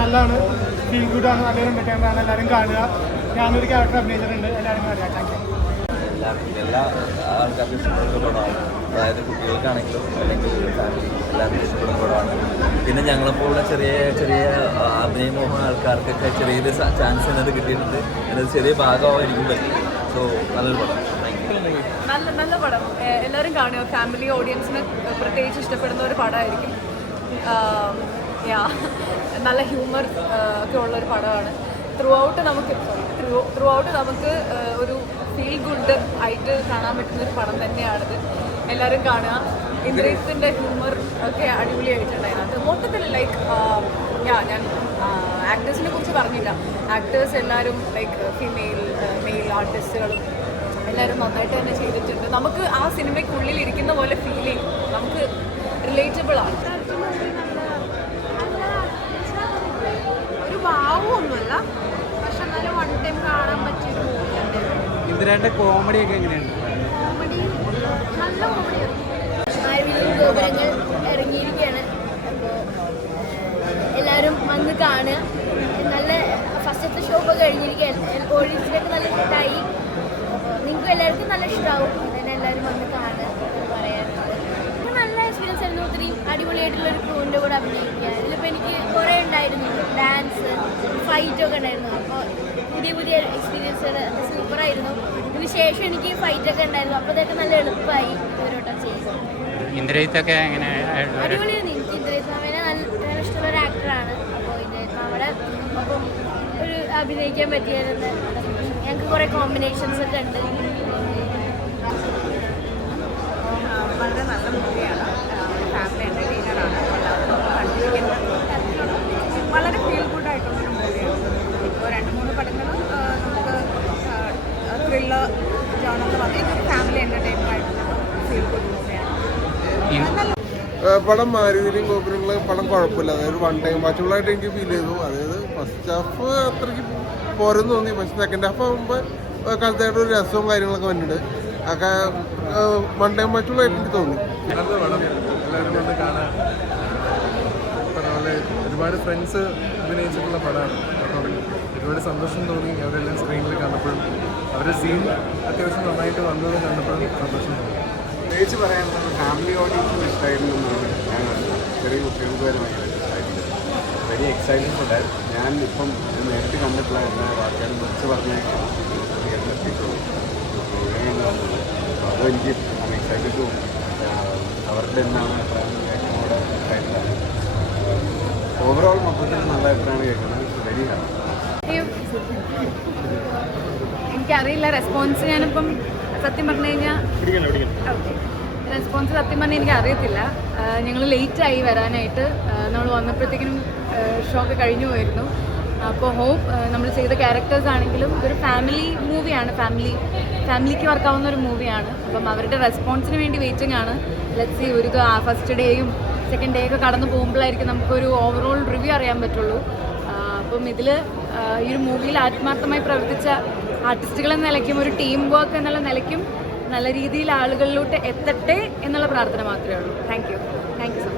നല്ലതാണ്, ഫീൽ ഗുഡാണ്, നല്ലൊരു എൻ്റർടൈൻമെൻ്റാണ്. എല്ലാവരും കാണുക. ഞാനൊരു ക്യാരക്ടർ അഭിനയിച്ചിട്ടുണ്ട്, എല്ലാവരും കാണുക. Thank you. എല്ലാ ആൾക്കാർക്കും ഇഷ്ടപ്പെടുന്ന പടമാണ്. അതായത് കുട്ടികൾക്കാണെങ്കിലും അല്ലെങ്കിൽ ഫാമിലി എല്ലാവർക്കും ഇഷ്ടപ്പെടുന്ന പടമാണ്. പിന്നെ ഞങ്ങളെപ്പോലുള്ള ചെറിയ ചെറിയ അഭിനയമോഹ ആൾക്കാർക്കൊക്കെ ചെറിയൊരു ചാൻസ് എന്നത് കിട്ടിയിട്ടുണ്ട്. എന്നത് ചെറിയ ഭാഗമായിരിക്കും പറ്റും. സോ നല്ലൊരു പടം. നല്ല പടം, എല്ലാവരും കാണുക. ഫാമിലി ഓഡിയൻസിന് പ്രത്യേകിച്ച് ഇഷ്ടപ്പെടുന്ന ഒരു പടമായിരിക്കും. നല്ല ഹ്യൂമർ ഒക്കെ ഉള്ളൊരു പടമാണ്. ത്രൂ ഔട്ട് നമുക്ക് ഒരു ഫീൽ ഗുഡ് ആയിട്ട് കാണാൻ പറ്റുന്നൊരു പടം തന്നെയാണിത്. എല്ലാവരും കാണുക. ഇന്ദ്രിയത്തിൻ്റെ ഹ്യൂമർ ഒക്കെ അടിപൊളിയായിട്ടുണ്ട് അതിനകത്ത്. മൊത്തത്തിൽ ലൈക്ക് ഞാൻ ആക്ടേഴ്സിനെ കുറിച്ച് പറഞ്ഞില്ല. ആക്ടേഴ്സ് എല്ലാവരും ലൈക്ക് മെയിൽ ആർട്ടിസ്റ്റുകളും എല്ലാവരും നന്നായിട്ട് തന്നെ ചെയ്തിട്ടുണ്ട്. നമുക്ക് ആ സിനിമയ്ക്കുള്ളിൽ ഇരിക്കുന്ന പോലെ ഫീൽ ചെയ്യും. നമുക്ക് റിലേറ്റബിൾ ആണ്. ഒരു ഭാവമൊന്നുമല്ല, പക്ഷെ എന്നാലും വൺ ടൈം കാണാൻ പറ്റിയൊരു മൂവിയാണ്. ഇന്ദിരയുടെ കോമഡി ഒക്കെ എങ്ങനെയാണ്? കോമഡി നല്ല കോമഡിയാണ്. ഗോപുരങ്ങൾ ഇറങ്ങിയിരിക്കുകയാണ്. അപ്പോൾ എല്ലാവരും വന്ന് കാണുക. നല്ല ഫസ്റ്റത്തെ ഷോ ഒക്കെ കഴിഞ്ഞിരിക്കുകയാണ്. ഓഡിയൻസിനൊക്കെ നല്ല ഇഷ്ടമായി. അപ്പോൾ നിങ്ങൾക്ക് എല്ലാവർക്കും നല്ല ഇഷ്ടമാവും. അങ്ങനെ എല്ലാവരും വന്ന് കാണുക എന്ന് പറയാറുണ്ട്. നല്ല എക്സ്പീരിയൻസ് ആയിരുന്നു. ഒത്തിരി അടിപൊളിയായിട്ടുള്ളൊരു ക്രൂവിൻ്റെ കൂടെ അഭിനയിക്കുക. ഇതിലിപ്പോൾ എനിക്ക് കുറേ ഉണ്ടായിരുന്നു. ഡാൻസ്, ഫൈറ്റൊക്കെ ഉണ്ടായിരുന്നു. അപ്പോൾ പുതിയ എക്സ്പീരിയൻസുകൾ സൂപ്പറായിരുന്നു. ഇതിന് ശേഷം എനിക്ക് ഫൈറ്റൊക്കെ ഉണ്ടായിരുന്നു. അപ്പോൾ അതൊക്കെ നല്ല എളുപ്പമായി ഇവരോട്ടം ചെയ്യുന്നത്. ഇന്ദ്രജിത്തൊക്കെ എങ്ങനെ? അടിപൊളിയാണ്. എനിക്ക് ഇന്ദ്രജിത്ത് മാമനെ നല്ല ഇഷ്ടമുള്ള ഒരു ആക്ടറാണ്. അപ്പോൾ ഇന്ദ്രജിത്ത് മാമയുടെ ഒപ്പം ഒരു അഭിനയിക്കാൻ പറ്റിയത് ഞങ്ങൾക്ക് കുറേ കോമ്പിനേഷൻസ് ഒക്കെ ഉണ്ട്. വളരെ നല്ല മൂവിയാണ്. ഫാമിലി എൻ്റർടൈനറാണ്. എല്ലാവർക്കും കണ്ടിരിക്കുന്ന തരത്തിലുള്ള വളരെ ഫീൽ ഗുഡ് ആയിട്ടുള്ളൊരു മൂവിയാണ്. ഇപ്പോൾ 2-3 പടങ്ങൾ നമുക്ക് ത്രില്ലർ ജോണെന്ന് പറഞ്ഞാൽ ഇതൊരു ഫാമിലി എൻ്റർടൈനർ ആയിട്ടുള്ള ഫീൽ ഗുഡ് മൂവിയാണ്. പടം മാരുതിയും ഗോപുരങ്ങളും പടം കുഴപ്പമില്ല. അതായത് വൺ ടൈം വാച്ചബിളായിട്ട് എനിക്ക് ഫീൽ ചെയ്തു. അതായത് ഫസ്റ്റ് ഹാഫ് അത്രയ്ക്ക് പോരെന്ന് തോന്നി. പക്ഷേ സെക്കൻഡ് ഹാഫ് ആകുമ്പോൾ കാലത്തായിട്ട് ഒരു രസവും കാര്യങ്ങളൊക്കെ വന്നിട്ടുണ്ട്. ഒക്കെ വൺ ടൈം വാച്ചബിളായിട്ട് എനിക്ക് തോന്നി. നല്ല പടം, എല്ലാവരും കൊണ്ട് കാണാൻ. അതുപോലെ ഒരുപാട് ഫ്രണ്ട്സ് അഭിനയിച്ചിട്ടുള്ള പടമാണ്. അപ്പം ഒരുപാട് സന്തോഷം തോന്നി അവരെല്ലാം സ്ക്രീനിൽ കണ്ടപ്പോഴും. അവരുടെ സീൻ അത്യാവശ്യം നന്നായിട്ട് വന്നത് കണ്ടപ്പോഴും സന്തോഷം തോന്നി. പ്രത്യേകിച്ച് പറയാനുള്ളത് ഫാമിലി ഓഡിയൻസിന് ഇഷ്ടമായിരുന്നു എന്നാണ് ഞാൻ കണ്ടത്. ചെറിയ കുട്ടികൾക്ക് വരെ ഭയങ്കര ഇഷ്ടമായിട്ടുണ്ട്. വെരി എക്സൈറ്റഡ് ഉണ്ടായിരുന്നു. ഞാൻ നേരിട്ട് കണ്ടിട്ടുള്ള എല്ലാ ആൾക്കാരും വിളിച്ച് പറഞ്ഞേക്കാണ് എത്തിയിട്ടുള്ളൂ പ്രോഗ്രാം വന്നത്. അപ്പോൾ അതും എനിക്ക് എക്സൈറ്റഡ് തോന്നി. അവരുടെ എന്താണ് അഭിപ്രായം ഏറ്റവും കൂടെ എക്സൈറ്റഡാണ്. ഓവറോൾ മൊത്തത്തിൽ നല്ല അഭിപ്രായമാണ് കേൾക്കുന്നത്. Very happy. എനിക്കറിയില്ല റെസ്പോൺസ്. ഞാനിപ്പം സത്യം പറഞ്ഞു കഴിഞ്ഞാൽ റെസ്പോൺസ് സത്യം പറഞ്ഞാൽ എനിക്ക് അറിയത്തില്ല. ഞങ്ങൾ ലേറ്റായി വരാനായിട്ട്. നമ്മൾ വന്നപ്പോഴത്തേക്കിനും ഷോക്ക് കഴിഞ്ഞു പോയിരുന്നു. അപ്പോൾ ഹോപ്പ് നമ്മൾ ചെയ്ത ക്യാരക്ടേഴ്സ് ആണെങ്കിലും ഇതൊരു ഫാമിലി മൂവിയാണ്. ഫാമിലിക്ക് വർക്കാവുന്ന ഒരു മൂവിയാണ്. അപ്പം അവരുടെ റെസ്പോൺസിന് വേണ്ടി വെയിറ്റിംഗ് ആണ്. Let's see. ഒരു ഫസ്റ്റ് ഡേയും സെക്കൻഡ് ഡേ ഒക്കെ കടന്നു പോകുമ്പോഴായിരിക്കും നമുക്കൊരു ഓവറോൾ റിവ്യൂ അറിയാൻ പറ്റുള്ളൂ. അപ്പം ഇതിൽ ഈ ഒരു മൂവിയിൽ ആത്മാർത്ഥമായി പ്രവർത്തിച്ച ആർട്ടിസ്റ്റുകൾ എന്ന നിലയ്ക്കും ഒരു ടീം വർക്ക് എന്നുള്ള നിലയ്ക്കും നല്ല രീതിയിൽ ആളുകളിലോട്ട് എത്തട്ടെ എന്നുള്ള പ്രാർത്ഥന മാത്രമേ ഉള്ളൂ. Thank you so much.